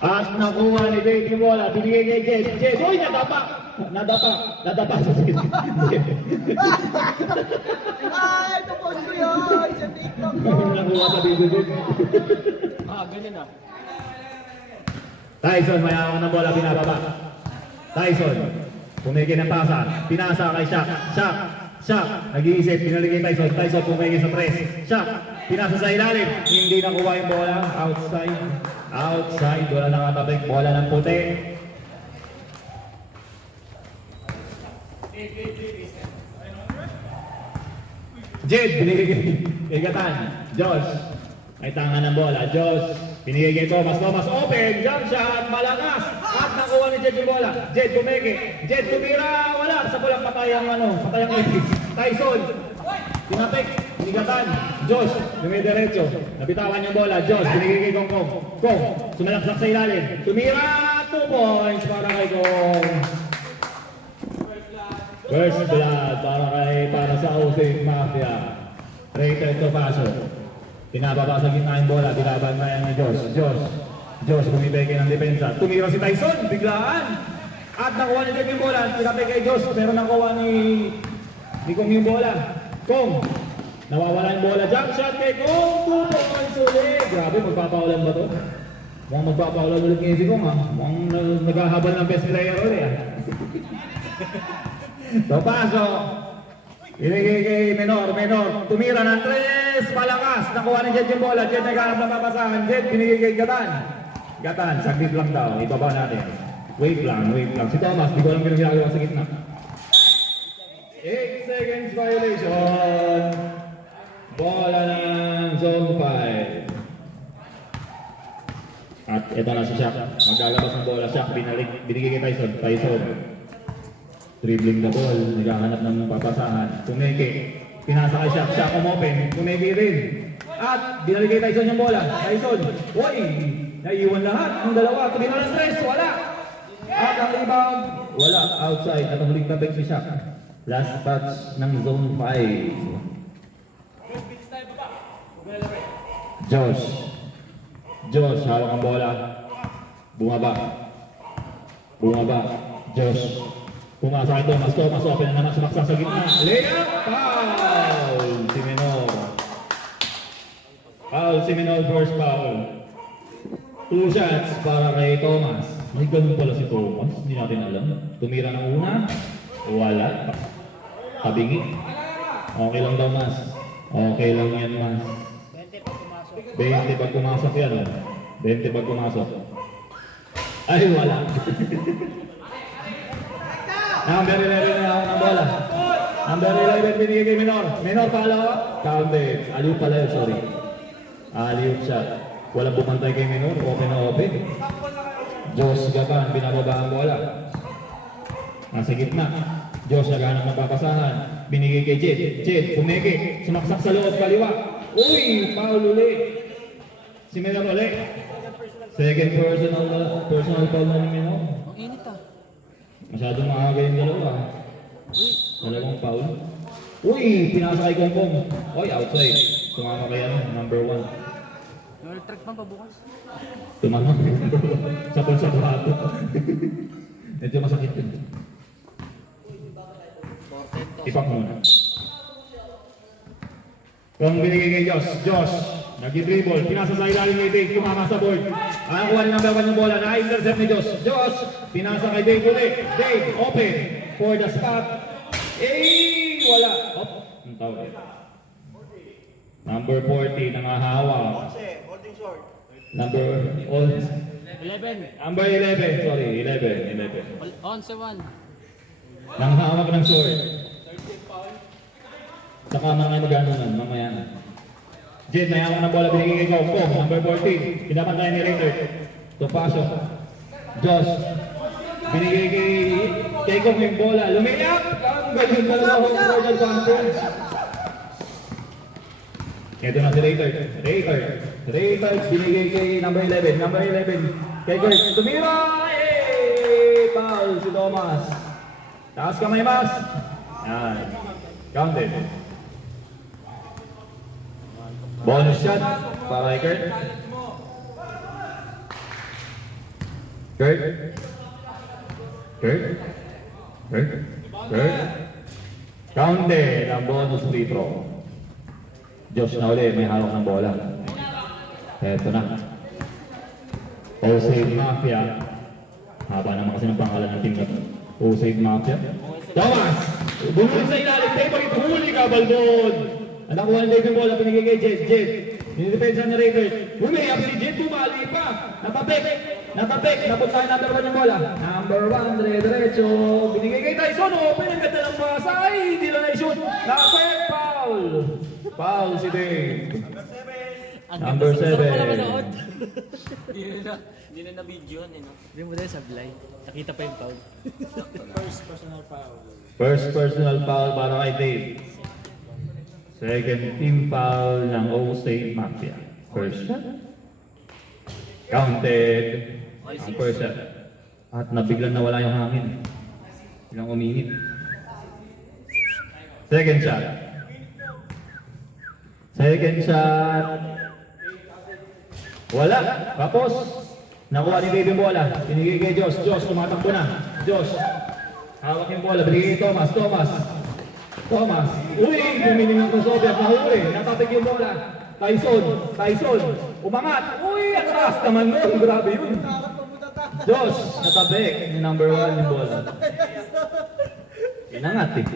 At nakuha ni Dave yung bola, binigay kay Jed. Jed, uy, nadapa sa Jed. Ay, tapos ko yun! Sa TikTok ko! Nakuha sa video Jed. Ganyan ah. Tyson, may hawak ng bola, binababa. Tyson, pumigil ng pasa, pinasa kay Shaq. Shaq, nag-iisip, pinaligay Tyson. Tyson, pumigil sa press. Shaq, pinasa sa ilalim. Hindi nakuha yung bola, outside, wala nakatabing, bola ng puti. Jed, binigay kay Gatan. Josh, may tangan ng bola. Josh, binigay kay Thomas. Thomas, open, jump shot, malakas. At nakuha ni Jed yung bola. Jed, bumigay. Jed, tumira, wala. Sa pulang patayang ipis. Tyson, tinapik, ni Gatan. Josh, dumidiretso. Nabitawan yung bola. Josh, binigay kay Kong. Kong, sumalaksak sa ilalim. Tumira, 2 points para kay Kong. First blood para sa Austin Mafia. Rated to paso. Pinababa sa gitna yung bola. Binaban na yan ni Josh. Josh bumibigay ng depensa. Tumira si Tyson. Biglaan. At nakuha ni Dave yung bola. Tinapik kay Josh. Pero nakuha ni Kong yung bola. Kong. Nawawala yung bola. Jump shot kay Kong. 2 points ulit. Grabe, magpapaulan ba to? Mukhang magpapaulan ulit ngayon si Kong ha. Mukhang naghahabal ng best player ulit ha. Topaso. Binigay kay Menor. Tumira ng 3. Palakas. Nakuha ni Jed yung bola. Jed naghanap ng papasahan. Jed binigay kay Gatan. Saglit lang daw. Ibaba natin. Wait lang. Si Thomas, di ko alam kung ginagawa sa gitna. 8 seconds violation. Bola ng zone 5. At ito na si Shaq. Maglalabas ng bola. Shaq binigay kay Tyson. Dribbling the ball, naghahanap ng papasahan. Tumeke, pinasa kay Shaq, umopen, tumeke rin. At binaligay Tyson yung bola. Tyson, uy, naiiwan lahat. Yung dalawa, tumira ng 3, wala. At ang rebound, wala, outside. At ang huling tabing si Shaq. Last touch ng zone 5. Josh, hawak ang bola. Bumaba. Josh. Pumasa kay Thomas, open na naman, sumaksak sa gitna. Layup! Foul! Si Menor, first foul. 2 shots para kay Thomas. May ganun pala si Thomas, hindi natin alam. Tumira ng una, wala. Tabingi. Okay lang daw, Mas. Okay lang yan, Mas. 20 pag pumasok yan, 20 pag pumasok. Ay, wala. Number 11 na ako ng bola. Number 11 binigay kay Menor pala. Counted. Aliw pala yun, sorry. Aliw shot. Walang bumantay kay Menor. Open. Josh Gatan, binababa ang bola. Nasa gitna. Josh naghanap ng papasahan. Binigay kay Jed, pumeke. Sumaksak sa loob, kaliwa. Uy, foul ulit. Si Menor ulit. Second personal foul na ni Menor. Ang init ah. Masyadong maaga yung dalawa. Dalawang foul. Uy, pinasa kay Kongkong. Uy, outside. Tumama kay number 1. Yung-electric pa bukas. Tumama. Sapol sa burato. Medyo masakit yun. Ipak muna. Kung binigay kay Josh. Nag-dribble, pinasa sa ilalim ni Dave, tumama sa board. Ang kuha ni number 1 yung bola, na-intercept ni Josh, pinasa kay Dave ulit. Dave, open for the spot. Wala. Ang tawag. Number 40, nangahawa. Holding short. Number 11. Number 11, sorry, 11. 11-1. Nanghahawak ng sword. Saka mga magano nun, mamaya na. Jed, may hawak ng bola, binigay kay Kong, number 14. Pinapantay ni Rainer. Tupasok. Josh. Binigay kay Kong yung bola. Lumiyak! Ang galing dalawa home court advantage. Ito na si Rainer. Binigay kay number 11. Kay Kurt. Tumira! Foul si Thomas. Taas kamay, Mas. Yan. Counted. Bonus shot para kay Kurt. Kurt. Kurt. Kurt. Kurt. Counted ang bonus free throw. Josh na uli, may hawak ng bola. Eto na. Osade Mafia. Haba naman kasi ng pangalan ng team na Osade Mafia. Thomas! Bumulong sa ilalim. Favorite huli ka, Balbon! Ang nakuha ng David bola, pinigay kay Jed. Jed. Dinidepensa ni Raiders. Umayap si Jed, bumali pa. Natapik. Natapik. Napunta yung number 1 yung bola. Number 1, dire-diretso. Binigay kay Tyson. Open ang ganda ng pasa. Ay, hindi lang na-shoot. Nakapik. Foul. Foul si Dave. Number 7. Hindi na na-video yun, eh, no? Hindi mo dahil sablay. Nakita pa yung foul. First personal foul para kay Dave. Second team foul ng Osade Mafia. First shot. Counted. Ang first shot. At nabiglang nawala yung hangin. Biglang uminit. Second shot. Second shot. Wala. Tapos, nakuha ni Dave yung bola. Pinigay kay Josh. Josh, tumatakbo na. Josh. Hawak yung bola. Binigay kay Thomas. Thomas. Thomas. Uy! Bumili ng crossover at nahuli. Natapik yung bola. Tyson. Tyson. Umangat. Uy! Atras naman nun. Grabe yun. Josh. Natapik. Yung number 1 yung bola. Inangat eh.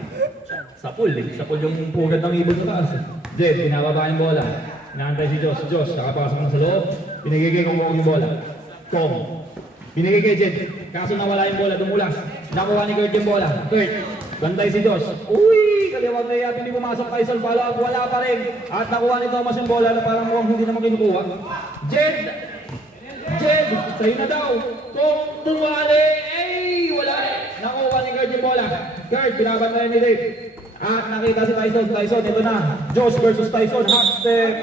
Sapul eh. Sapul yung pugad ng ibon na taas. Jed, pinababa yung bola. Inaantay si Josh. Josh, nakapasok na sa loob. Pinigay kay Kong yung bola. Kong. Binigay kay Jed. Kaso nawala yung bola, dumulas. Nakuha ni Kurt yung bola. Kurt. Bantay si Josh. Uy! Kaliwag na yapi, hindi pumasok Tyson. Follow-up, wala pa rin. At nakuha ni Thomas yung bola na parang mukhang hindi naman kinukuha. Jed! Jed! Sa'yo na daw. Kung bumali, ay! Wala. Nakuha ni Kurt yung bola. Kurt, binabantay ni Dave. At nakita si Tyson. Tyson, ito na. Josh versus Tyson. Half step.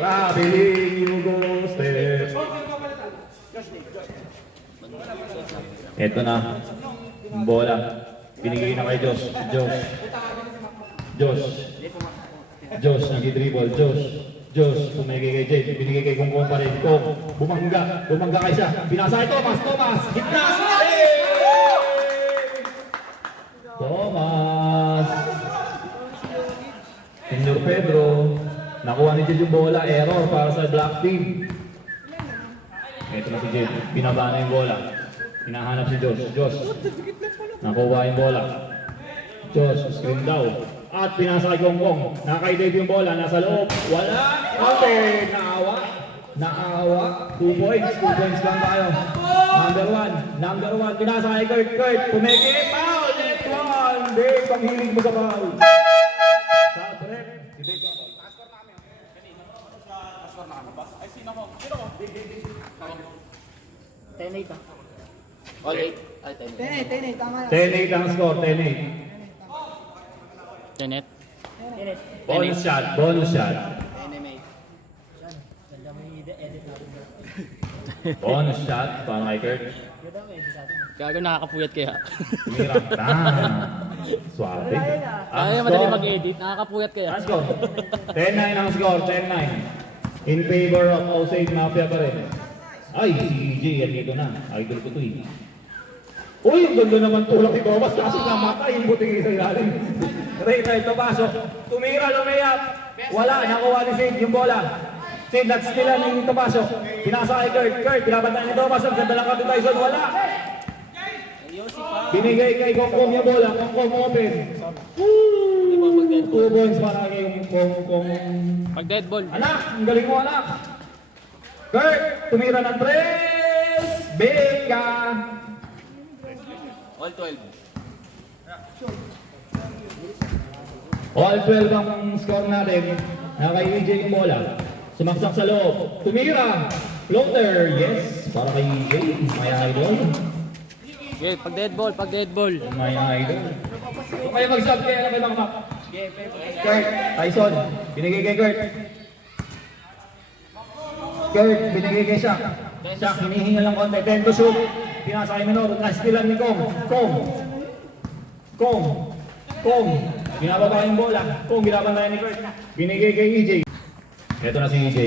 Traveling Hugo step. Ito na. Ang bola. Binigay na kay Josh. Josh. Josh. Josh, nag-dribble. Josh. Josh, tumigay kay Jade. Binigay kay Kong pa rin. Kong, bumangga. Bumangga kay siya. Pinasa kay Thomas. Thomas. Gitna. Thomas. Senyor Pedro. Nakuha ni Jade yung bola. Error para sa black team. Ito na si Jade. Binaba na yung bola. Hinahanap si Josh. Josh. Nakuha yung bola. Josh, screen daw. At pinasa kay Kong. Nakakaidave yung bola. Nasa loob. Wala. Okay. Naawa. Naawa. 2 points. 2 points lang tayo. Number 1. Number 1. Pinasa kay Kurt. Kurt. Pumeke. Foul. Net 1. Dave, panghilig mo sa foul. Sa rep. Si Dave. Tenate ah. All 8. Ay, tenate. Tenay, tama na. 10-8 ang score. 10-8. Tenet. Bonus shot. Bonus shot. Bonus shot. Para kay Kurt. Gago nakakapuyat kaya. Tumirang na. Suwabe. Kaya madali mag-edit. Nakakapuyat kaya. Ang score. 10-9 ang score. 10-9. In favor of Osade Mafia pa rin. Ay, si EJ. Yan dito na. Idol ko to eh. Uy, ang ganda naman tulak ni Thomas. Kaso namatay yung buting sa ilalim. Ray, ito pasok. Tumira, lumayap. Wala. Nakuha ni Sid yung bola. Sid, nagstilan yung ito pasok. Pinasa kay Kurt. Kurt, pinabantay ni Thomas. Ang ganda lang kami Tyson. Wala. Binigay kay Kong yung bola. Kong open. Woo! 2 points para kay Kong. Pag dead ball. Anak, ang galing mo anak. Kurt, tumira ng 3. Beka. All 12. All 12 ang score natin. Kay EJ yung bola. Sumaksak sa loob. Tumira. Floater. Yes. Para kay EJ. My idol. Okay, pag dead ball, pag dead ball. My idol. Kung kayo mag-sub kayo na kay Makmak. Kurt. Tyson. Binigay kay Kurt. Kurt. Binigay kay Shaq. Shaq. Hinihinga lang konti. 10 to shoot. Pinasa kay Minor. Nastilan ni Kong. Kong. Kong. Kong. Binababa yung bola. Kung binabantayan ni Kurt. Binigay kay EJ. Ito na si EJ.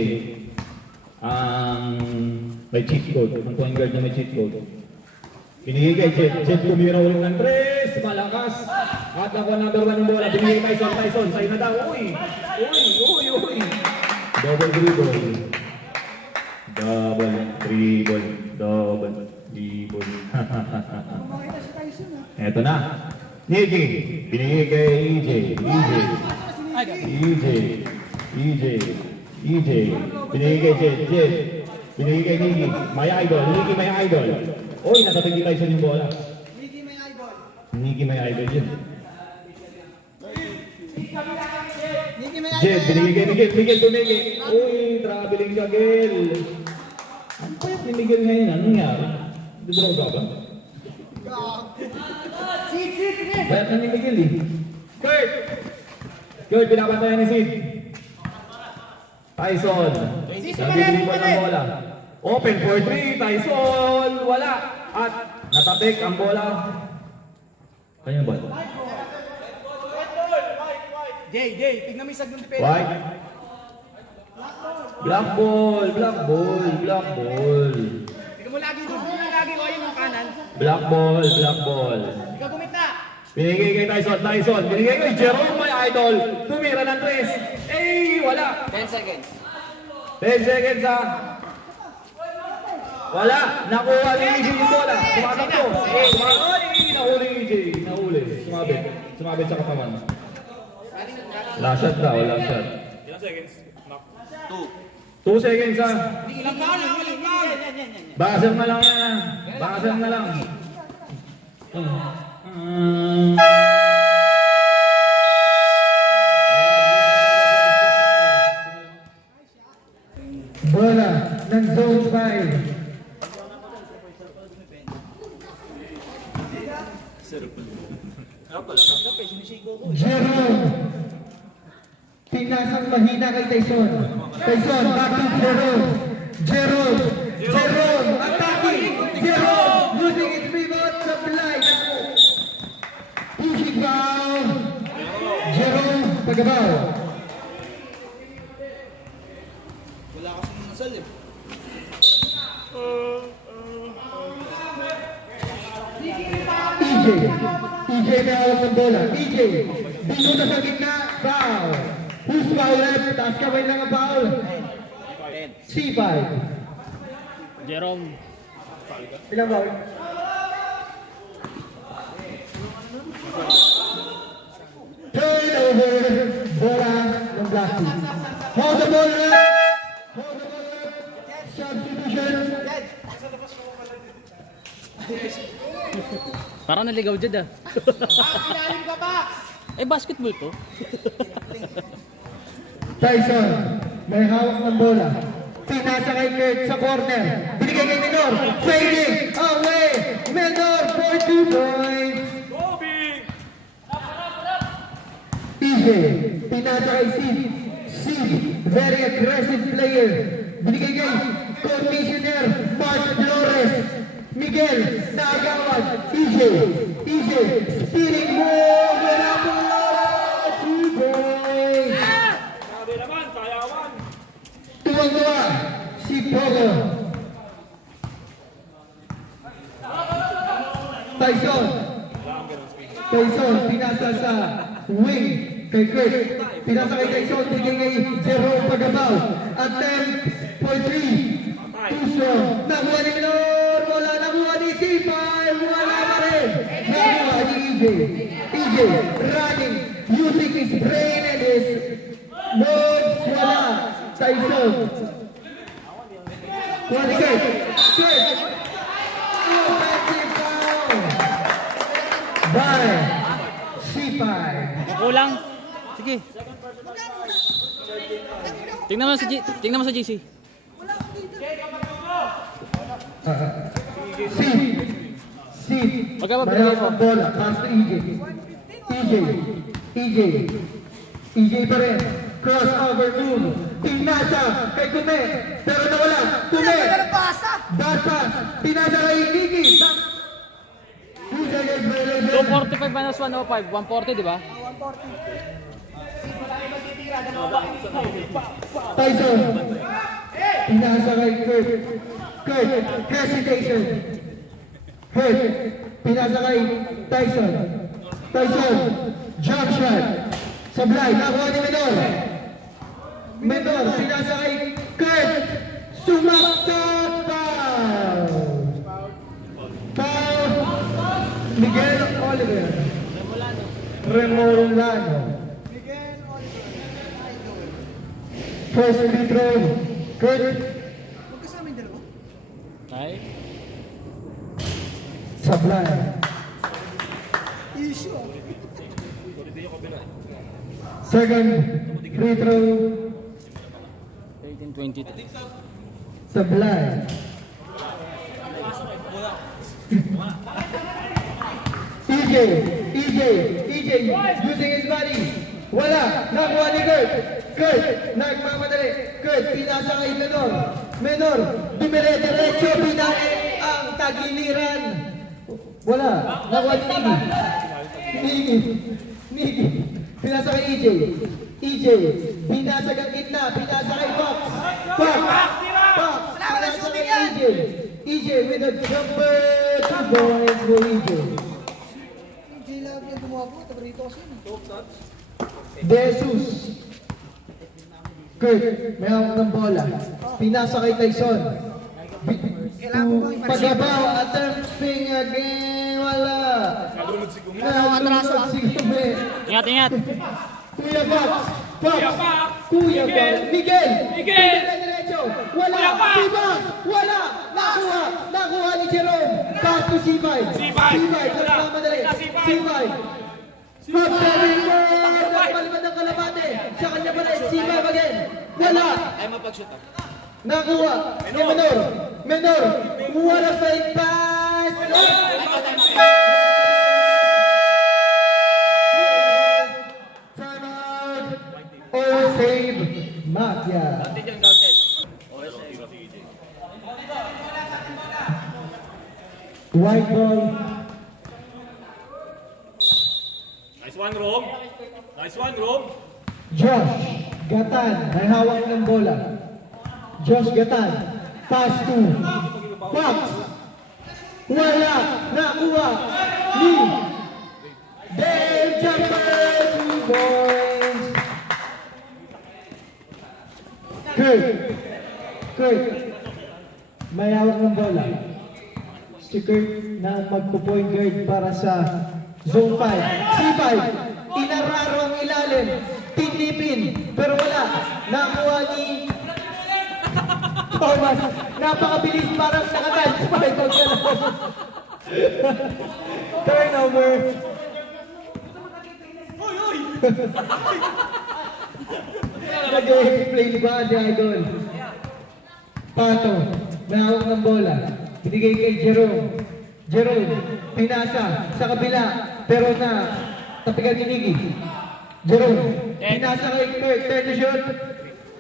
May cheat code. Ang point guard na may cheat code. Binigay kay Jet. Jet tumira ulit ng 3. Malakas. At nakuha number 1 yung bola. Binigay kay Tyson. Tyson. Sa'yo na daw. Uy. Double dribble. Double dribble. Double dribble. Eto na. Nicky. Binigay kay EJ. EJ. Binigay kay Jet. Binigay kay Nicky. May idol. Nicky may idol. Uy, natatig ni Tyson yung bola. Nicky may idol yun. Jet, binigay kay Miguel. Miguel tumigil. Uy, traveling ka, Gel. Ang payat ni Miguel ngayon. Anong nangyari? Droga ba? Payat na ni Miguel eh. Kurt, pinabantayan ni Sid. Tyson. Nagdidribbal ang bola. Open for 3. Tyson. Wala. At natapik ang bola. Kanya ba? Jay, tignan mo yung sagnong depensa. White. Black ball. Tignan mo lagi doon. O, yun yung kanan. Black ball. Ikaw gumita. Binigay kay Tyson. Binigay kay Jerome, my idol. Tumira ng 3. Eh, wala. 10 seconds. 10 seconds ha. Wala. Nakuha ni EJ yung bola. Tumatakbo. Ay, nahuli EJ. Sumabit sa katawan. Last shot daw, last shot. 2 seconds ha. Ilang foul. Basel na lang yan ha. Basel na lang. Bola ng Zone 5. Jerome. Pinasang mahina kay Tyson. Tyson, back to Jerome. Jerome, attacking. Jerome, using his rebound sa blind. Pushing foul. Jerome, pagabaw. EJ may hawak ng bola. EJ, binuta sa gitna, foul. Who's foul left? Taas kamay lang ang foul. C5. Jerome. Ilang foul? Turnover. Bola ng Black Team. Hold the ball left. Substitution. Parang naligaw dyan ah. Ilalim ka pa. Eh, basketball to. Tyson, may hawak ng bola. Pinasa kay Kurt sa corner. Binigay kay Menor. Fading away. Menor for 2 points. EJ, pinasa kay Sid. Sid, very aggressive player. Binigay kay Commissioner Mark Flores. Miguel, naagawad. EJ, spinning move. Wala po. 2 points. Tuwang-tuwa si Pogo. Tyson, pinasa sa wing kay Kurt. Pinasa kay Tyson, bigay kay Jerome Pagabaw. Attempt for 3. Tuso, nakuha ni Minor. Wala, nakuha ni C5. Wala pa rin. Nakuha ni EJ running, using his brain and his moves. Wala. Tyson. Kurt. Offensive foul. By C5. Kulang. Sige. Tingnan mo sa GC. Mayroon ang bola. Pass to EJ pa rin. Crossover move. Pinasa kay Kume. Pero nawala. Kume. Bad pass. Pinasa kay Nicky. 2 seconds violation. 245 minus 105. 140, di ba? Tyson. Pinasa kay Kurt. Kurt, hesitation. Hurt. Pinasa kay Tyson. Tyson, jump shot. Sablay, nakuha ni Menor. Menor, pinasa kay Kurt. Sumaksak. Foul. Foul. Miguel Oliver. Remolano. First free throw. Kurt. Tay? Sablay. Second free throw. 13-22. Sablay. EJ using his body. Wala, nakuha ni Kurt. Kurt, nagmamadali. Kurt, pinasa kay Menor. Menor, dumire-diretso, pinali ang tagiliran. Wala, nakuha ni Niggy, pinasa kay EJ, binasag ang gitna, pinasa kay Fox, pinasa kay EJ with a jumper, 2 points for EJ. Jesus. Kurt, may hawak ng bola. Pinasa kay Tyson. Pagabaw, attempt swing again. Wala. Nalulog si Gumi. Ingat! Kuya Fox. Kuya Fox. Miguel. Diretso. Wala. Si Fox. Wala. Nakuha ni Jerome. Pass to C5. Nagmamadali. C5. Nagpalipad ng kalabate. Sa kanya pa rin. C5 again. Wala. Ay, mapag-shoot ako. Nakuha ni Menor. What a fake pass. Timeout. All save Mafia. White ball. Nice one, Rom. Josh Gatan. May hawak ng bola. Josh Gatan. Pass to Fox. Wala. Nakuha ni Dale Jumper. 2 points. Kurt. May hawak ng bola. Si Kurt na magpo-point guard para sa Zone 5. C5. Inararo ang ilalim. Tinipin. Pero wala. Nakuha ni Thomas. Napakabilis, parang nakadance pa ito. Turnover. Nag-explain ba si Idol? Pato. Nahawak ng bola. Binigay kay Jerome. Pinasa sa kabila. Pero tapigan ni Niggy. Jerome. Pinasa kay Kurt. Turn to shoot.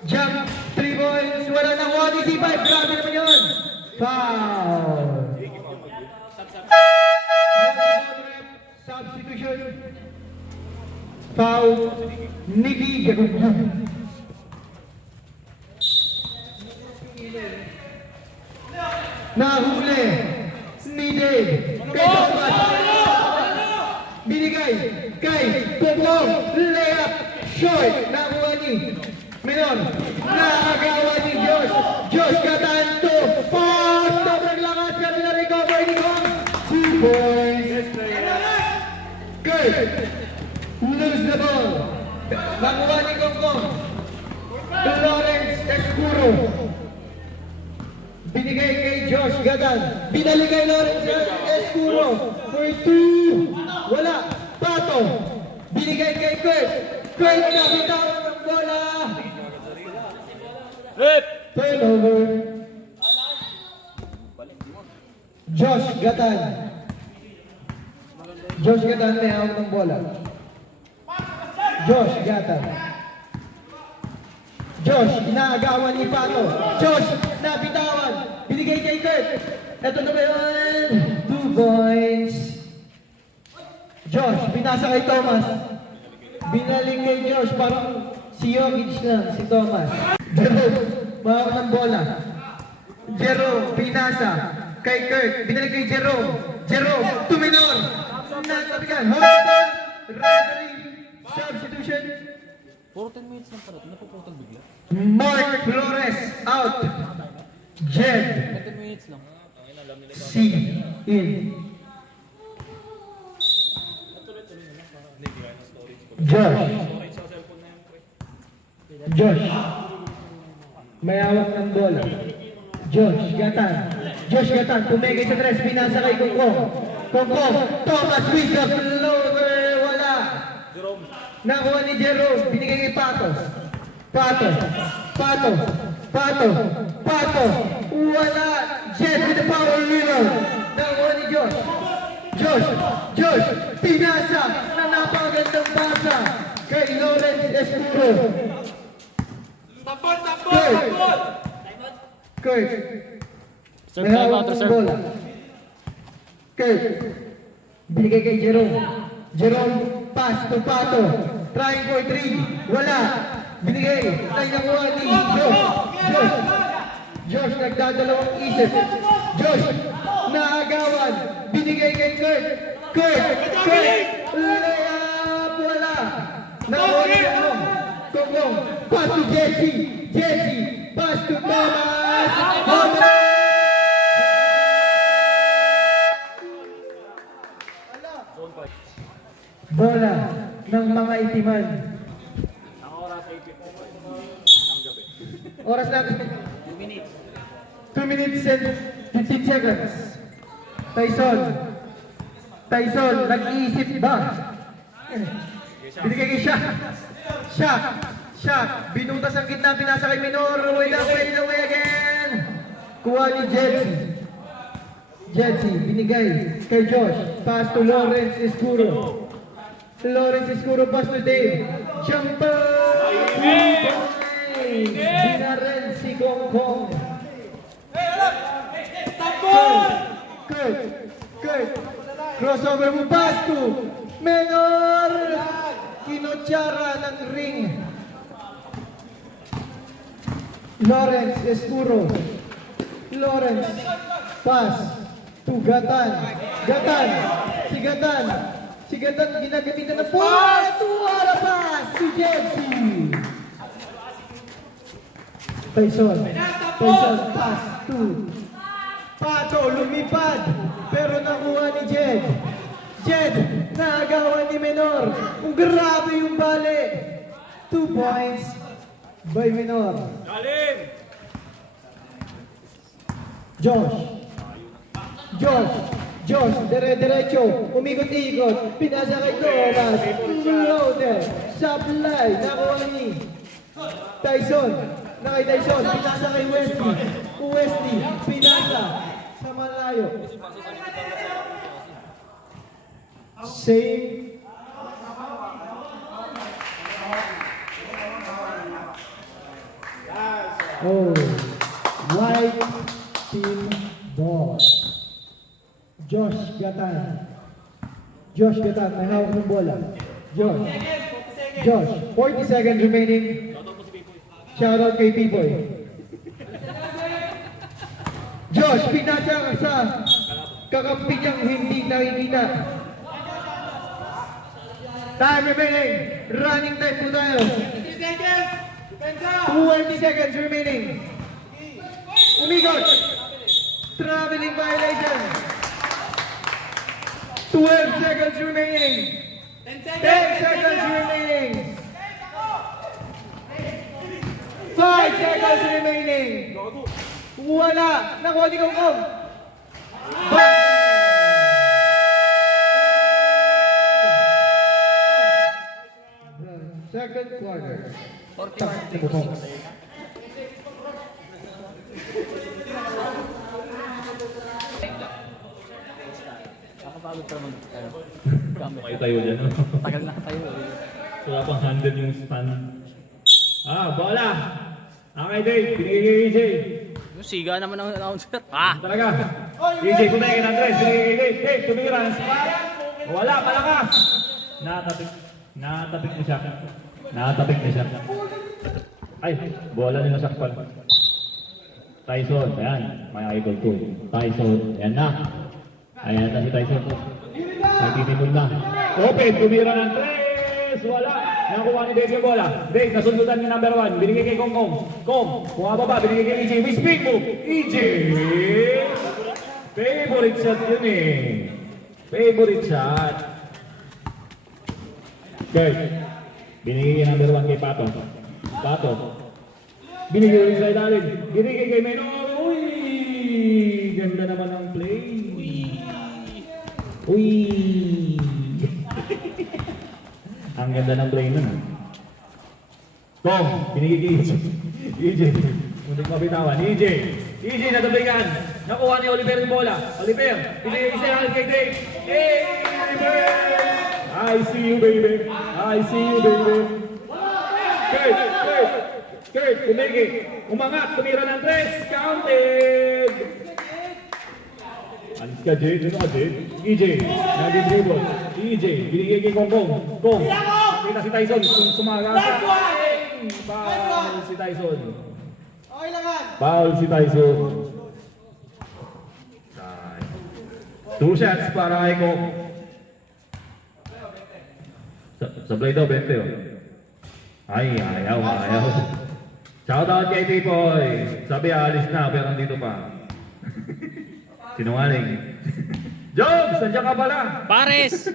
Jump. 3 points. Wala na kuha ni C5. Grabe naman yun. Foul. Substitution. Foul. Niggy. Nahuli. Ni Dave. Kay Thomas. Binigay kay Pupong. Layup. Short. Nakuha ni Menor. Nakagawa ni Josh Gatan to pass. Sobrang lakas kami na recover ni Kong. 2 points. Kurt. Lose the ball. Nakuha ni Kong. Lawrence Escuro. Binigay kay Josh Gatan. Binalik kay Lawrence Escuro. For 2. Wala. Pato. Binigay kay Kurt. Kurt na bitawan ng bola. Turnover. Josh Gatan. May hawak ng bola. Josh Gatan. Inaagawan ni Pato. Josh, nabitawan. Binigay kay Kurt. Ito na ba yun? 2 points. Josh, binasa kay Thomas. Binalik kay Josh, parang si Jokic lang, si Thomas. Jerome, mahawak ng bola. Jerome, pinasa. Kay Kurt, binalik kay Jerome. Jerome, tuminor. Natabigan, Houston, referee, substitution. Puro 10 minutes lang pala. Napuputol bigla. Mark Flores, out. Jed, 10 minutes lang. C, in. Josh, may hawak ng bola. Josh Gatan, tumigay sa tres, pinasa kay Kongkong. Thomas with the floater, wala. Nakuha ni Jerome, binigay kay Pato, wala. Jet with the power winner. Nakuha ni Josh, pinasa na napakagandang pasa kay Lawrence Escuro. Kurt, Sir, may time hawak out, ng sir. bola. Kurt, binigay kay Jerome, pass to Pato, trying for three, wala. Binigay, ay nakuha ni Josh, nagdadalawang isip. Josh, naagawan, binigay kay Kurt, layup, wala. Nakuha ni Kongkong, pass to Jesse, pass to Thomas. Bola ng mga itiman. Oras natin. 2 minutes and 15 seconds. Tyson, nag-iisip ba? Binigay kay Shaq, binutas ang gitna, pinasa kay Minor, way away again. Kuha ni Jetsi, binigay kay Josh, pass to Lawrence Escuro, pass to Dave, jumper, binarel si Kongkong. Kurt, crossover mo, pass to Menor, kinotsara ng ring. Lawrence Escuro, pass to Gatan, si Gatan ginagamitan na pass to wala pass to Jesse. Tyson, pass to Pato, lumipad, pero nakuha ni Jed, naagawan ni Menor. Grabe yung bali. 2 points by Menor. Galing! Josh, dire-diretso, umikot-ikot, pinasa kay Thomas, loader, supply, nakuha ni Tyson, pinasa kay Wesley, pinasa sa malayo. Same. Oh, white team ball. Josh Gatan, may hawak ng bola. Josh, 40 seconds remaining. Shout out kay Pipoy. Josh, pinasa sa kakampi niyang hindi nakikita. Time remaining. Running time po tayo. 20 seconds remaining. Umikot. Traveling violation. 12 seconds remaining. 10 seconds remaining. 5 seconds remaining. Wala. Nakuha ni Kongkong. Second quarter. 41-36. Nakapagod pa naman. May tayo dyan. Tagal na tayo. So, wala pang handle yung stand. Bola! Okay, Dave. Pinigay kay EJ. Yung siga naman ang announcer. Talaga. EJ, pumayin ng Andres. Pinigay kay Dave. Dave, tumira ng spot. Wala, malakas. Nakatapik. Natapik ni Shaq. Natapik ni Shaq. Ay, bola nila Shaq pala. Tyson, ayan. May idol ko. Tyson, ayan na. Ayan na si Tyson. Nagtitipon na. Open, tumira ng 3. Wala. Nakuha ni Dave yung bola. Dave, nasundutan ni number 1. Binigay kay Kong. Kong, bumababa. Binigay kay EJ. May spin move. EJ! Favorite shot yun eh. Favorite shot. Kurt, binigay kay number 1 kay Pato. Pato. Binigay rin sa ilalim. Binigay kay Menor. Uy! Ganda naman ang play. Uy! Ang ganda ng play nun. Kong, binigay kay EJ. EJ. Muntik mabitawan. EJ. EJ natabigan. Nakuha ni Oliver yung bola. Oliver, binigay sa ilalim kay Dave. Hey! I see you, baby. I see you, baby. Kurt, Kurt. Kurt, kumigi. Umangat, tumira ng 3. Counted. Alis ka, Jade. Ano ka, Jade? EJ, naging dribble. EJ, binigay kay Kong. Kong. Kita si Tyson. Sumagasa. Foul si Tyson. Okay lang yan. Foul si Tyson. 2 shots para kay Kong. Sablay daw, 20 oh. Ay, ayaw. Shout out kay Tipoy. Sabi alis na, pero nandito pa. Sinungaling. Jobs, nandiyan ka pala. Pares!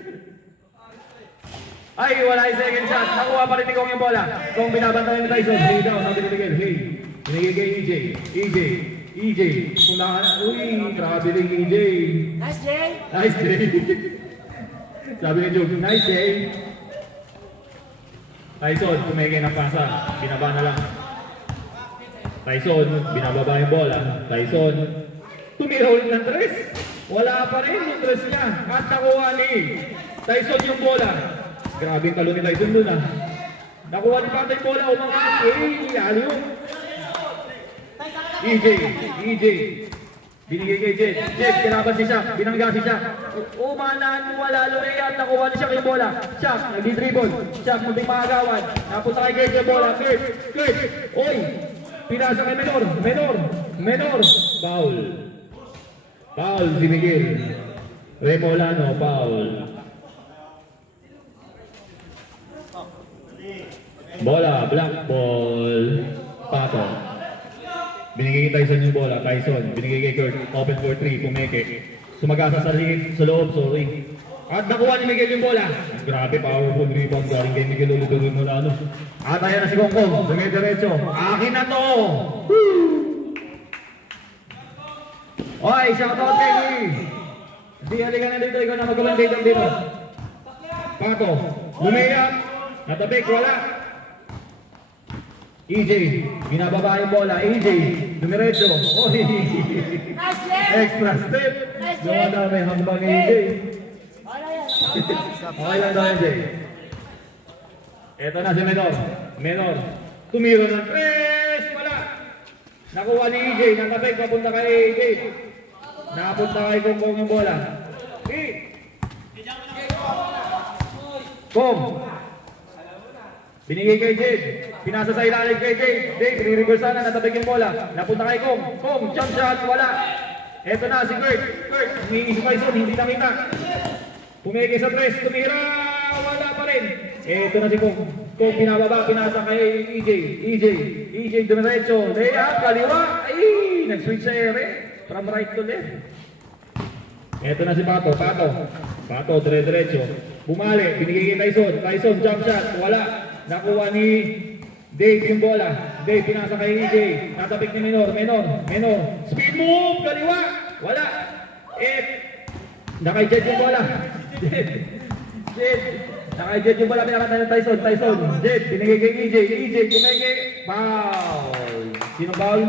Ay, wala yung second shot. Nakuha pa rin ni Kong yung bola. Kong binabantayan ni Tyson. Hey daw, sabi ni Miguel. Hey. Binigay kay EJ. Kung naka na. Uy, grabe rin EJ. Nice, Jay. Nice, Jay. Sabi ni Job, nice, Jay. Tyson, kumigay ng pasa. Binaba na lang. Tyson, binababa yung bola. Tyson, tumira ulit ng 3. Wala pa rin yung 3 niya. At nakuha ni Tyson yung bola. Grabe yung talo ni Tyson dun ah. Nakuha ni Patay yung bola. Umangat. Aliw. EJ. Binigay kay Jed. Jed, kinaban si Shaq. Binangga si Shaq. Umanan, wala lumayat. Nakuha ni Shaq yung bola. Shaq, nag-dribble. Shaq, munting makagawan. Napunta kay Jed yung bola. Kurt. Oy! Pinasa kay Menor. Foul si Miguel. Remolano, foul. Bola, black ball. Pato. Binigay kay Tyson yung bola. Tyson, binigay kay Kurt. Open for 3, pumeke. Sumagasa sa loob, sorry. At nakuha ni Miguel yung bola. Grabe, powerful rebound galing kay Miguel Oliver mula ano. At ayan na si Kongkong. Dumidiretso. Akin na to! Oy, shoutout kay Lee. Di, halika na dito. Ikaw na mag-commentate dito. Pato, lumayap. Natabik, wala. EJ, binababa yung bola. EJ, dumiretso. Oy! Nice, Jay. Extra step. Nice, Jay. Gawa na may hambang EJ. Wala yan. Okay lang daw EJ. Eto na si Menor. Tumiro ng 3. Wala. Nakuha ni EJ. Natabik, papunta kay EJ. Napunta kay Kongkong yung bola. Kong. Binigay kay Jade. Pinasa sa ilalim kay Dave. Dave, re-reverse sana, natabig yung bola. Napunta kay Kong. Kong, jump shot, wala. Eto na si Kurt. Humingi si Tyson, hindi nakita. Pumigay sa 3, tumira. Wala pa rin. Eto na si Kong. Kong, pinababa, pinasa kay EJ, dumiretso. Layup, kaliwa. Ay, nag-switch sa ere. From right to left. Eto na si Pato, dire-diretso. Bumali, binigay kay Tyson, jump shot, wala. Nakuha ni Dave yung bola. Dave, pinasa kay EJ. Natabik ni Menor. Speed move, kaliwa, wala. Naka-jet yung bola. Jet. Naka-jet yung bola, pinakanta ng Tyson. Jet, binigay kay EJ, kumenge. Foul. Sino foul?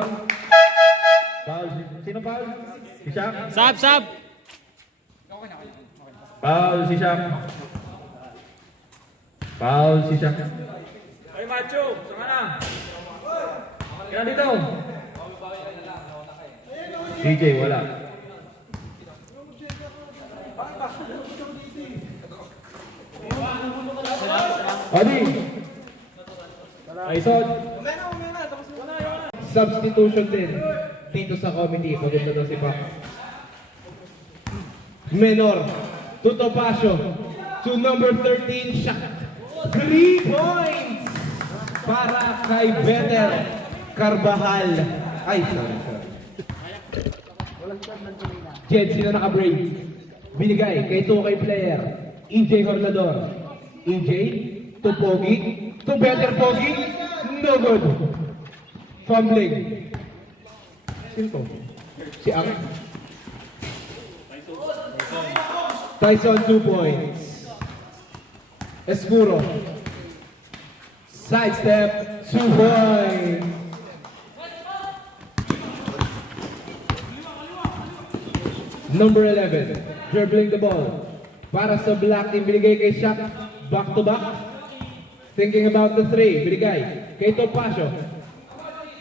Sino foul? Si Shaq? Sab! Foul si Shaq. Ay, Macho, saan ka na? Kaya dito. CJ, wala. Adi. Tyson. Substitution din dito sa committee. Pagod na daw si Pac. Menor. To Topacio. To number 13, shot. 3 points para kay Better Carbajal. Ay, sorry. Jed, sino naka-break? Binigay kay Tukay player. EJ Horlador. EJ to Pogi. To Better Pogi. No good. Fumbling. Sino to? Si Ang. Tyson 2 points. Escuro. Sidestep 2 points. Number 11, dribbling the ball. Para sa black team, binigay kay Shaq. Back to back. Thinking about the 3, binigay kay Topacio.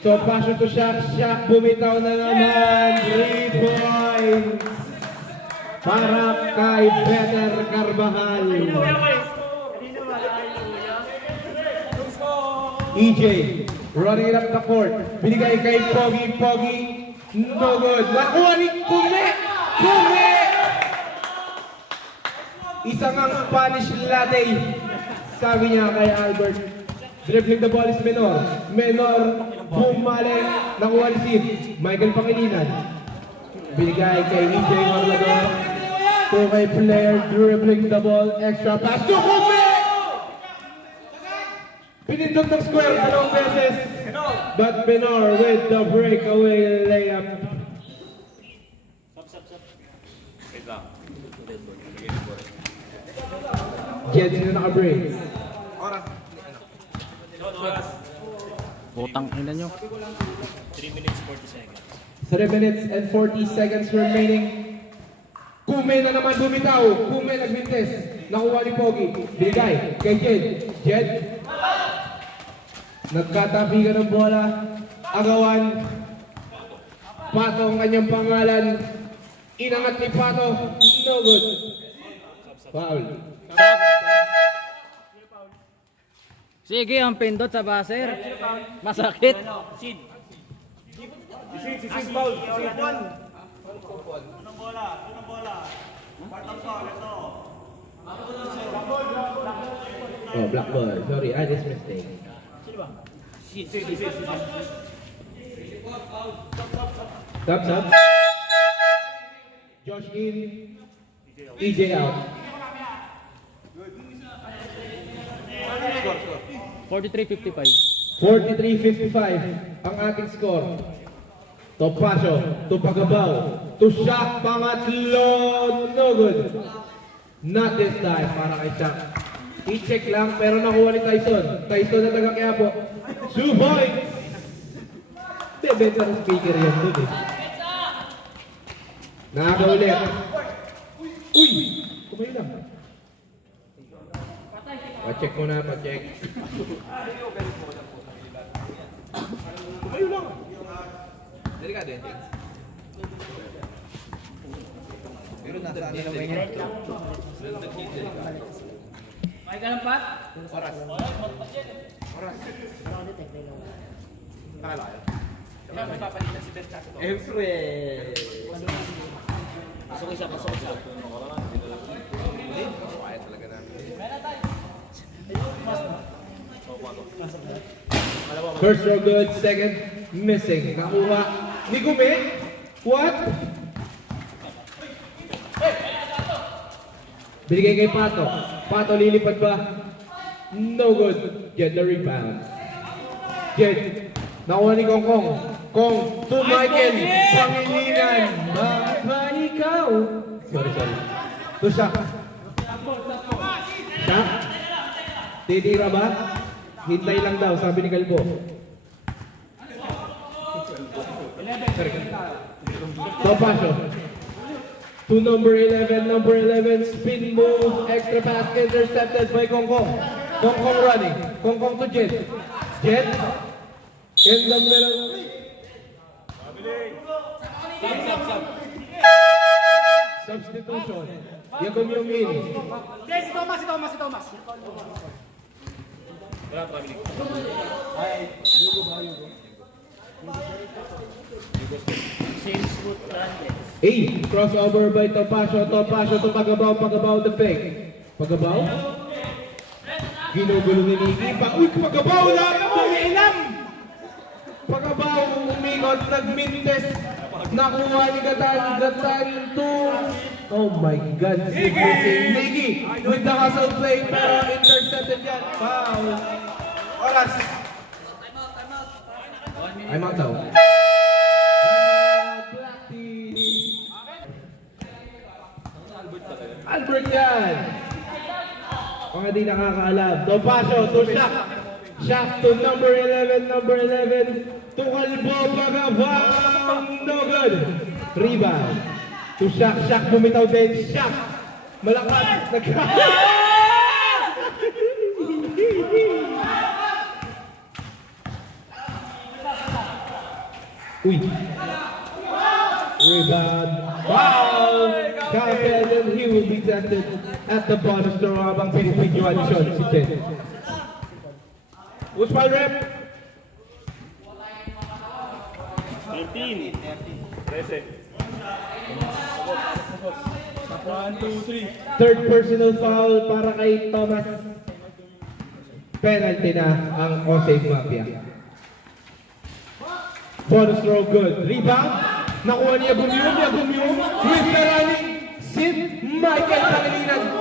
Topacio to Shaq. Shaq bumitaw na naman. 3 points. Para kay Better Carbajal. EJ running it up the court. Binigay kay Pogi. Pogi. No good. Nakuha ni Kume. Kume! Isang ang Spanish latte. Sabi niya kay Albert. Dribbling the ball is Menor. Menor. Bumalik. Nakuha ni Sid. Michael Pangilinan. Binigay kay EJ Horlador. Tukay player. Dribbling the ball. Extra pass to Kume! Pinindot ng square 2 beses. But Menor with the breakaway layup. Jed, sino naka-break? Putang ina nyo. 3 minutes 40 seconds. 3 minutes and 40 seconds remaining. Kume na naman bumitaw. Kume nagbintes. Nakuha ni Pogi. Binigay kay Jed. Jed. Nagkatabi ka ng bola. Agawan. Pato ang kanyang pangalan. Inangat ni Pato. No good. Foul. Sige, ang pindot sa baser. Masakit. Oh, black ball. Sorry, I just mistake. Stop, stop. Josh in. EJ out. 43-55. 43-55 ang ating score. Topacio, to Pagabaw, to Shaq, pangatlo, no good. Not this time para kay Shaq. I-check lang pero nakuha ni Tyson. Tyson na taga Quiapo. 2 points! Better ang speaker yan dun eh. Nakakaulit. Uy! Kumain lang. Pa-check mo na, pa-check. Kumain lang. Delikado yan, James. Pero nasa atin na may nga. May ka lang, Pat? Oras. Oras. Nakalayo. Siyempre. Pasok isa, pasok isa. Kaya talaga namin. First row good, second missing. Nakuha ni Gume. What? Binigay kay Pato. Pato lilipad ba? No good. Get the rebound. Get. Nakuha ni Kong Kong. Kong to Michael. Pangilinan. Bakit ba ikaw? Sorry. To Shaq. Shaq. Titira ba? Hintay lang daw, sabi ni Kalbo. Topacio. To number 11, spin move, extra pass, intercepted by Kong Kong. Kong Kong running. Kong Kong to Jet. Jet. In the middle. Substitution. Yakum yung in. Si Thomas. Wala traveling. Same foot lang eh. A. Crossover by Topacio. Topacio to Pagabaw. Pagabaw the fake. Pagabaw. Ginugulo ni Nicky. Uy, Pagabaw! Wala ka umiilam! Pagabaw umikot. Nag-mintes. Nakuha ni Gatan. Gatan to... Oh my God. Nicky with the hustle play. Pero intercepted yan. Foul. Oras. I'm out daw. Albert yan! Mga di nakakaalam. Topacio to Shaq. Shaq to number 11. Number 11 to Kalbo. Pagabang. No good. Rebound. To Shaq. Shaq bumitaw din. Shaq. Malakas. Uy. Rebound. Wow! Counted and he will be tested at the bonus throw habang pinipigyan shot si Ted. Who's my rep? 13. 13. 1, 2, 3. Third personal foul para kay Thomas. Penalty na ang Osave Mafia. Bonus throw good. Rebound. Nakuha niya Gumyum. With the running. Sid Michael Pangilinan.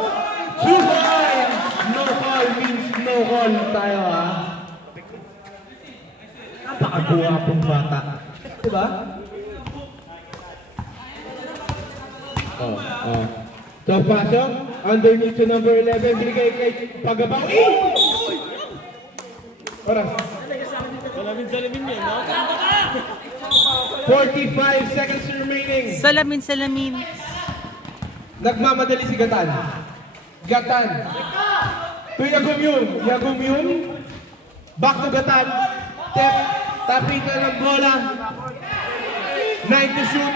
2 points. No call means no call tayo ha. Napakabuha pong bata. Diba? Topacio, underneath to number 11, binigay kay Pagabaw. Oras. Salamin yan, no? 45 seconds remaining. Salamin. Nagmamadali si Gatan. Gatan. To Yagumyum. Back to Gatan. Tapitan ng bola. 9 to shoot.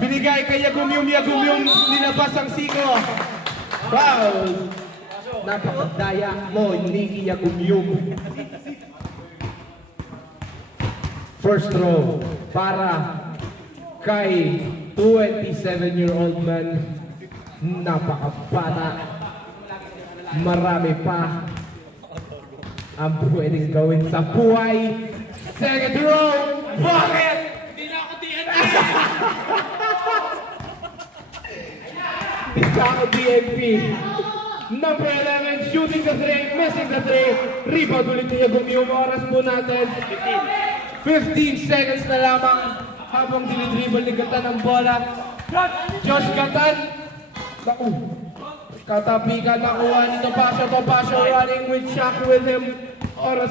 Binigay kay Yagumyum. Nilabas ang siko. Foul. Napakadaya mo, Nicky Yagumyum. First throw para kay 27-year-old man. Napakabata. Marami pa ang pwedeng gawin sa buhay. Second throw. Bakit? Hindi na ako DNP. Isa ako DNP. Number 11, shooting the three, missing the three. Rebound ulit niya Gumyum. Oras po natin. 15 seconds na lamang habang dinidribble ni Gatan ang bola. Josh Gatan. Naku. Katapikan nakuha ni Topacio running with Shaq with him. Oras.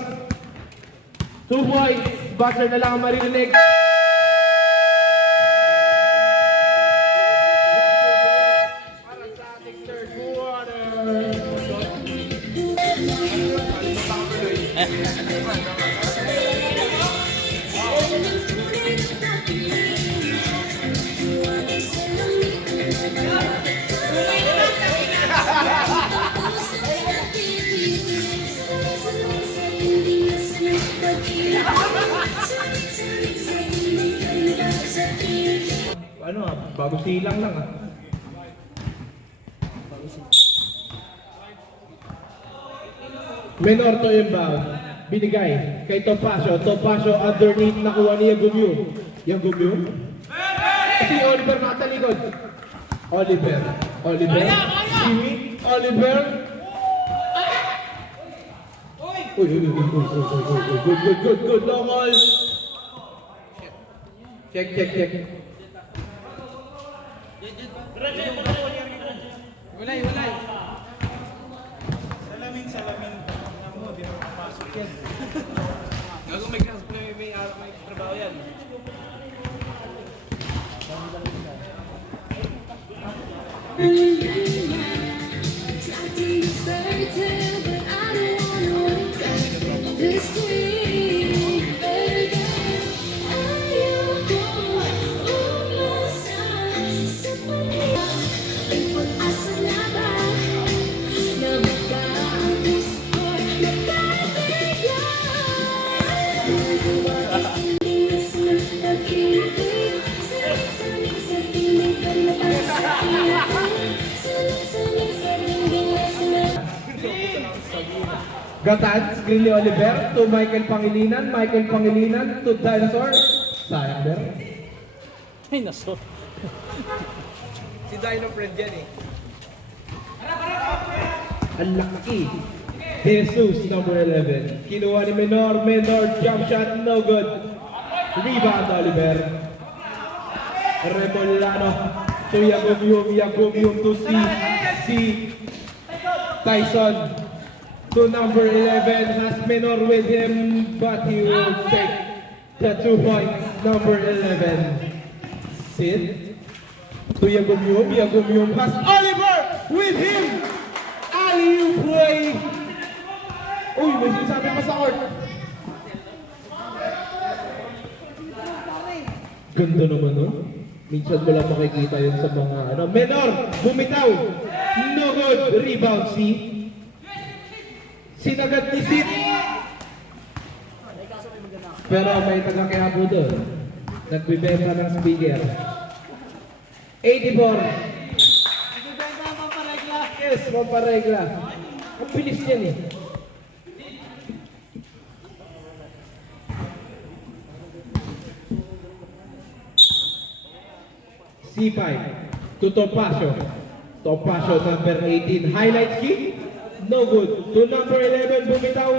2 points. Buzzer na lang ang maririnig. Para sa ating third quarter. Ano ah, bago silang lang ah. Menor to inbound. Binigay kay Topacio. Topacio underneath nakuha ni Yagumyum. Si Oliver nakatalikod. Oliver. Jimmy. Oliver. Good. No call. Check. Walay. Salamin. Mo, di mo papasok yan. Gago may trabaho yan. Ipag-asa na ba na magkaambis ko? Gatan, screen ni Oliver to Michael Pangilinan to Dinosaur. Sayang der. Ay, naso. Si Dino friend yan eh. Ang laki. Jesus, number 11. Kinuha ni Menor, jump shot, no good. Rebound, Oliver. Remolano to Yagumium to C. Tyson to number 11, has Menor with him, but he will take the 2 points. Number 11, Sid to Yagumium has Oliver with him. Alley-oop play. Uy, may sinasabi pa sa court. Ganda naman nun. Minsan mo lang makikita yun sa mga Menor, bumitaw. No good. Rebound, C. Sinagat ni Sid. Pero may taga-Quiapo doon. Nagbibenta ng speaker. 84. Yes, maparegla. Ang bilis yan eh. C5 to Topacio. Topacio number 18. Highlights kick. No good. To number 11, bumitaw.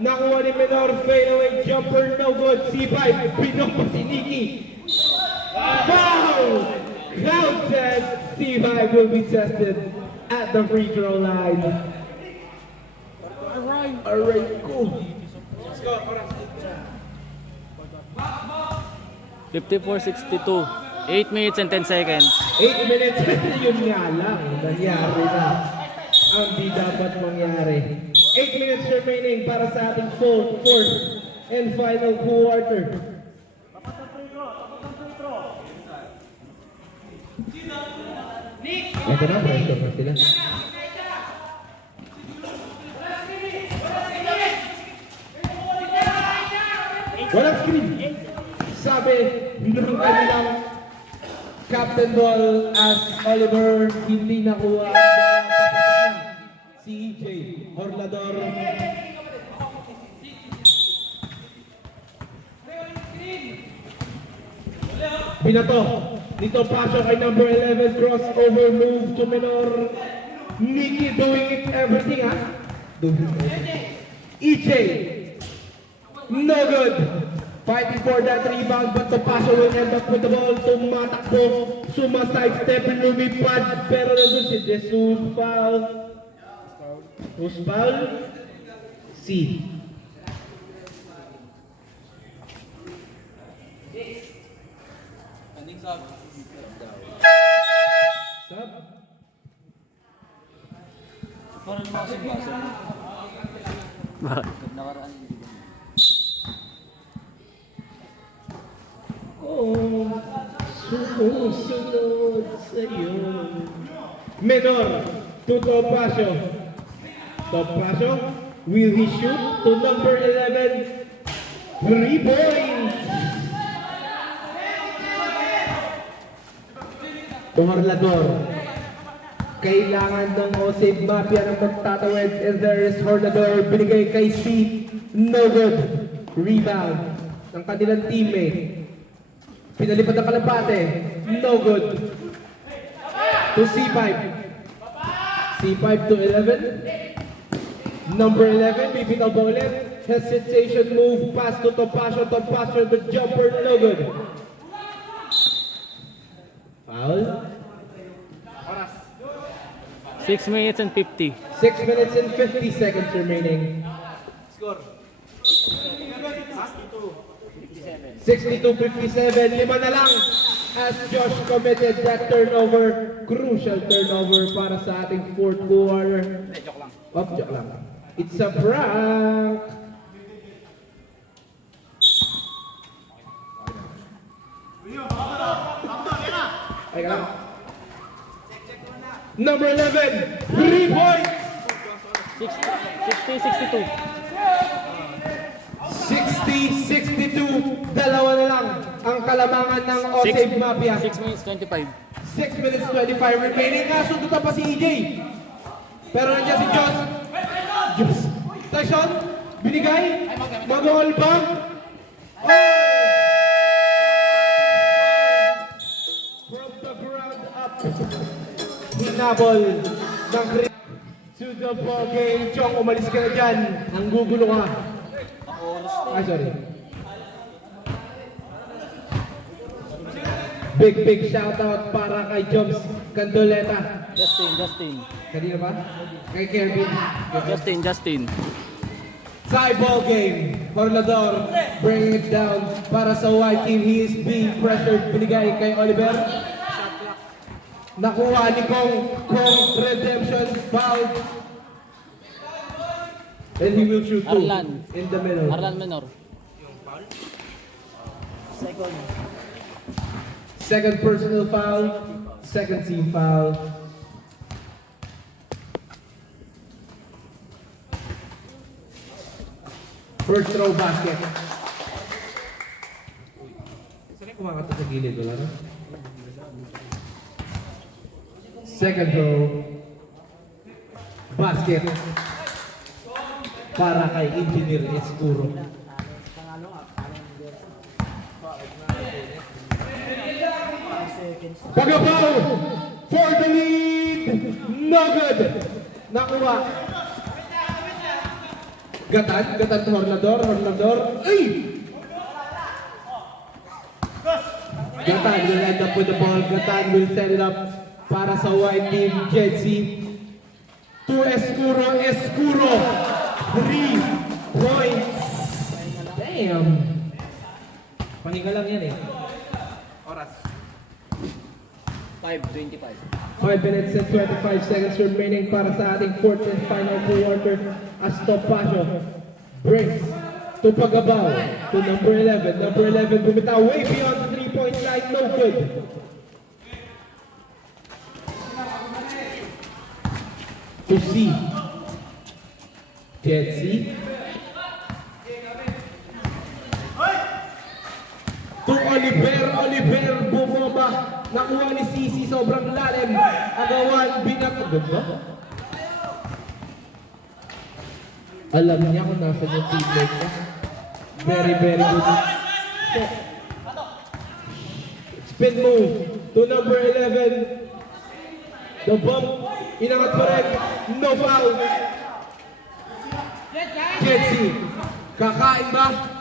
Nakuha ni Menor. Fadeaway jumper. No good. C5. Pinok pa si Nikki. Foul! Counted. C5 will be tested at the free throw line. Alright, cool. 54-62. 8 minutes and 10 seconds. 8 minutes, yun nga lang, nangyari na ang di dapat mangyari. 8 minutes remaining para sa ating fourth and final quarter. Ito na, pressure na sila. Walang screen. Sabi ng kanilang Captain Ball as Oliver hindi nakuha si EJ Orlador. Binato nito pasok kay number 11, crossover move to Menor. Nikki doing it everything doing it. EJ no good. Fighting for that rebound, but Topacio will end up with the ball. Tumatakbo, suma-sidestep, lumipad, pero nandun si Jesus. Foul. Who's foul? C. Sub? Parang lumakas-basa. Bakit? Nakaraan. Sumusunod sa'yo. Menor to Topacio. Topacio, will he shoot to number 11? 3 points. Orlador. Kailangan ng Osave Mafia ng magtatawid, and there is Orlador. Binigay kay C. No good. Rebound ng kanilang teammate. Pinalipat ang kalapate. No good. To C5. C5 to 11. Number 11, bibitaw ba ulit? Hesitation move, pass to Topacio. Topacio, the jumper, no good. Foul. 6 minutes and 50. 6 minutes and 50 seconds remaining. Score. 62-57, 5 na lang as Josh committed that turnover, crucial turnover para sa ating fourth quarter. Joke lang. It's a prank! Ay ka lang. Number 11, 3 points! 60-62. 60-62, dalawa na lang ang kalamangan ng Osave Mafia. 6 minutes 25. 6 minutes 25 remaining. Nasundo pa si EJ. Pero nandiyan si Josh. Tyson, binigay. Mag-all ba? From the ground up. Hinabol ng to the ball game. Chong, umalis ka na dyan. Ang gugulo ka. Ay, sorry. Big shoutout para kay Joms Candoleta. Justin. Kanina ba? Kay Kevin. Justin. Tie ball game. Corlador, bring it down para sa white team. He is being pressured. Binigay kay Oliver. Nakuha ni Kong redemption foul. And he will shoot two Arlan. in the middle. Arlan Menor. Second personal foul. Second team foul. First throw basket. Saan yung kumakato sa gilid? Wala na? Second throw. Basket. Para kay Engineer Escuro. Pagabaw for the lead. No good. Nakuha. Gatan to Hornador. Ay! Gatan will end up with the ball. Gatan will set it up para sa white team. Jetsi to Escuro. 3 points. Damn. Pahinga lang yan eh. Oras. 5:25. 5 minutes and 25 seconds remaining para sa ating fourth and final quarter. As Topacio brings to Pagabaw to number 11. Number 11 bumitaw way beyond the 3-point line. No good. To C. Jetsi. To Oliver bumaba. Nakuha ni Sisi sobrang lalim. Agawan binatagod ba? Alam niya kung nasa yung teammate niya. Very good. Spin move to number 11. The bump. Inangat pa rin. No foul. Jetsi. Kakain ba?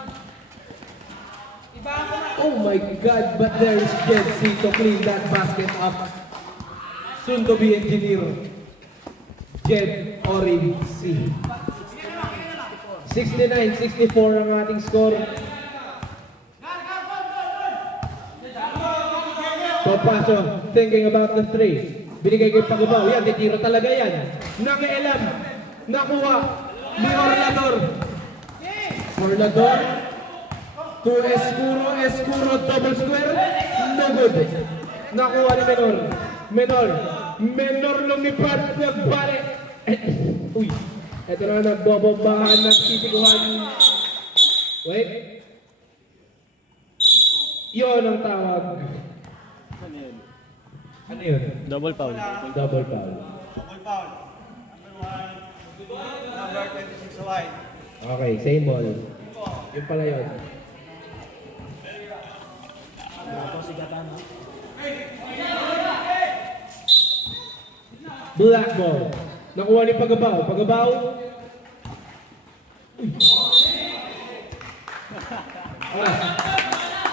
Oh my God, but there is Jetsi to clean that basket up. Soon to be engineer. Jet Orin C. 69-64 ang ating score. Topacio thinking about the three. Binigay kay Pagabaw. Yan, titira talaga yan. Nakialam. Nakuha ni Orlador. To Escuro, double square. No good. Nakuha ni Menor lumipad, nagbalik. Uy. Ito na nagbobombahan, nagsisiguhan. Wait. Yun ang tawag. Ano yun? Double foul. Double foul. Number 26 white. Okay, same ball. Yun pala yun. Black ball. Nakuha ni Pagabaw. Uy.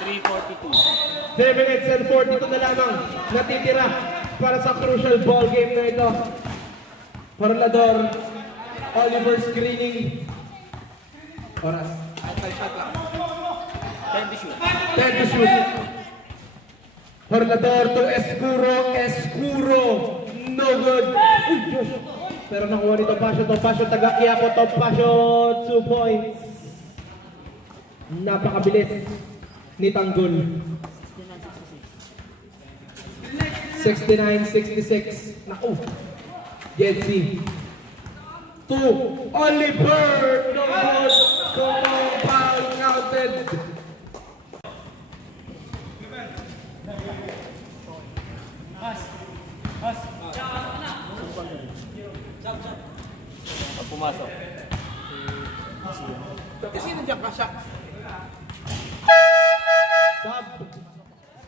3:42. 3 minutes and 42 na lamang natitira para sa crucial ball game na ito. Parlador, Oliver screening. Oras. 10 to shoot. 10 to shoot. Parlador to Escuro. No good. Uy, Diyos. Pero nakuha ni Topacio, taga Quiapo, Topacio, 2 points. Napakabilis ni Tanggol. 69-66. Naku. Jetsi. To Oliver. No good. Foul counted. Pag pumasok.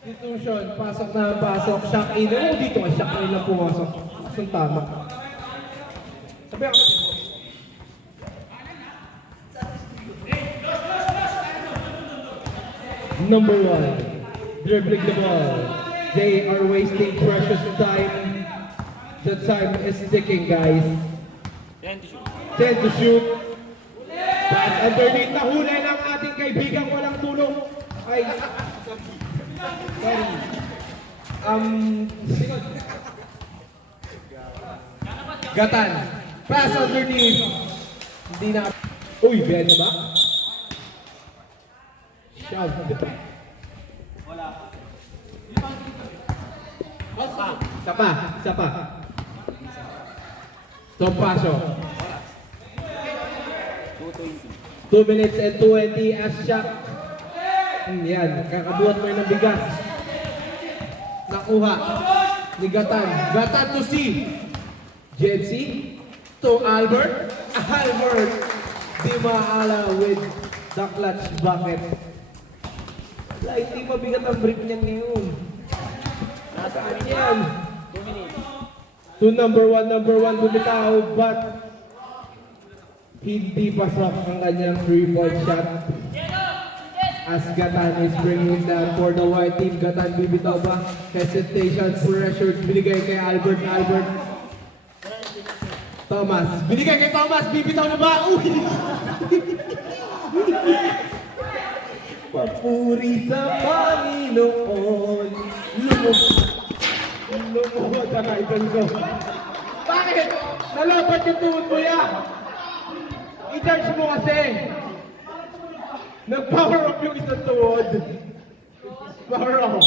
Substitution, pasok na pasok, shock in. Oh, dito ka, shock in lang pumasok. Ang tama. Sabi ako. Number 1, dribbling the ball. They are wasting precious time. The time is ticking, guys. 10 to shoot. 10 to shoot. Pass underneath. Nahuli ng ating kaibigang walang tulong. Ay, sorry. Gatan. Pass underneath. Hindi na. Uy, behind na ba? Shove. Isa pa. Isa pa. Tompaso. 2 minutes and 20 as shot. Yan, kakabuhat mo yun ng bigas. Nakuha ni Gatan. Gatan to C. Jensi to Albert. Albert di maala with the clutch bucket. Wala, hindi mabigat ang brief niyan ngayon. Nasaan yan? 2 minutes. To number one bumitaw, but hindi pasok ang kanyang 3-point shot. As Gatan is bringing down for the white team. Gatan bibitaw ba? Hesitation, pressure, binigay kay Albert. Thomas, binigay kay Thomas, bibitaw na ba? Uy! Papuri sa Panginoon. Lumuhod ang idol ko. Bakit? Nalapat yung tuhod mo yan. I-charge mo kasi. Nag-power up yung isang tuhod. Power up.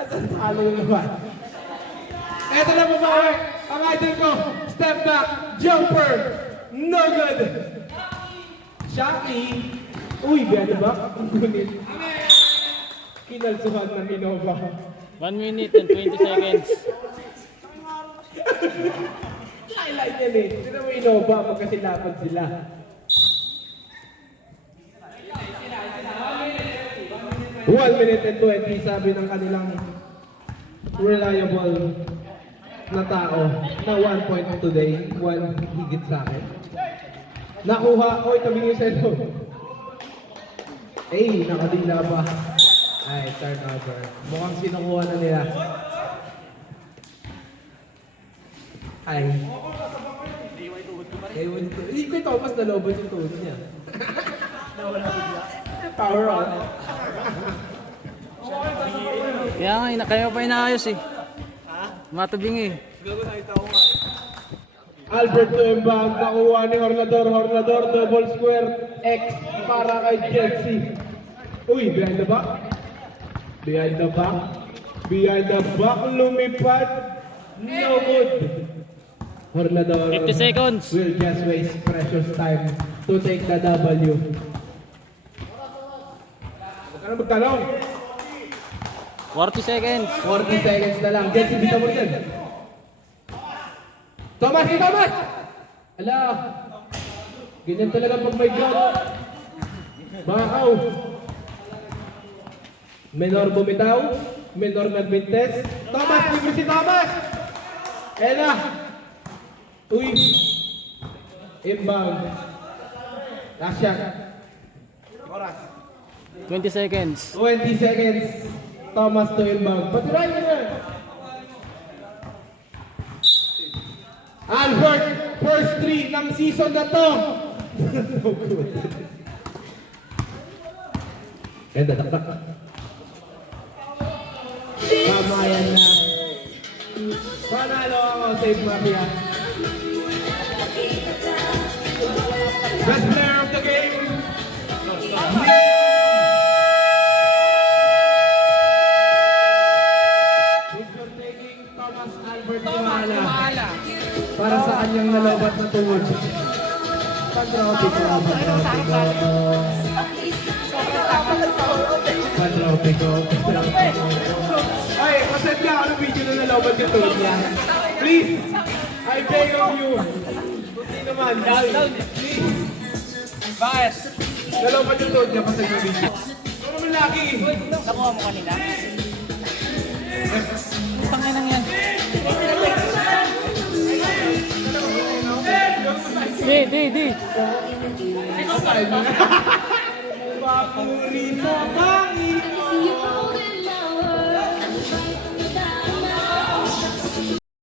Asan salo yung naman? Eto na babae. Ang idol ko. Step back. Jumper. No good. Shaki. Uy, gano'n ba? Ang gunit. Kinalsuhan ng Innova. 1 minute and 20 seconds. Highlight yan eh. Hindi na mo Innova magkasilapan sila. One minute and 20 sabi ng kanilang reliable na tao na 1 point today. 1 higit sa akin. Nakuha. Oy, tabi niyo sa ito. Eh, nakadila pa. Ay, turnover. Mukhang sinukuha na nila. Ay. Hindi ko ito, mas nalobot yung tuhod niya. Power on. Kaya nga, kaya pa inaayos eh. Matabing eh. Albert to inbound, nakuha ni Hornador, double square, X para kay Chelsea. Uy, behind the back. Behind the back, lumipad. No good. Hornador 50 seconds. will just waste precious time to take the W. Huwag ka na magtalong. 40 seconds. 40 seconds na lang. Jesse, bita mo dyan. Thomas! Ala! Ganyan talaga pag may ground. Bakaw! Menor bumitaw. Menor nagbintes. Thomas! Libre si Thomas! Ela! Uy! Inbound. Last shot. 20 seconds. 20 seconds. Thomas to inbound. Patirahin niya na. Albert, first 3 ng season na to. No good. And dadak. Kamayan na. Panalo ako, Save Mafia. Best player of the game. Thomas Albert Timala para sa kanyang nalobat na tuhod. Pantropi ko. Ay, pasend ka ako ng video na nalobat yung tuhod niya. Please, I beg of you. Hindi naman, please. Bakit? Dalaw pa yung load niya pa sa video. Ano naman lagi? Nakuha mo kanina? Panginang yan. Di. Bakuri po ba?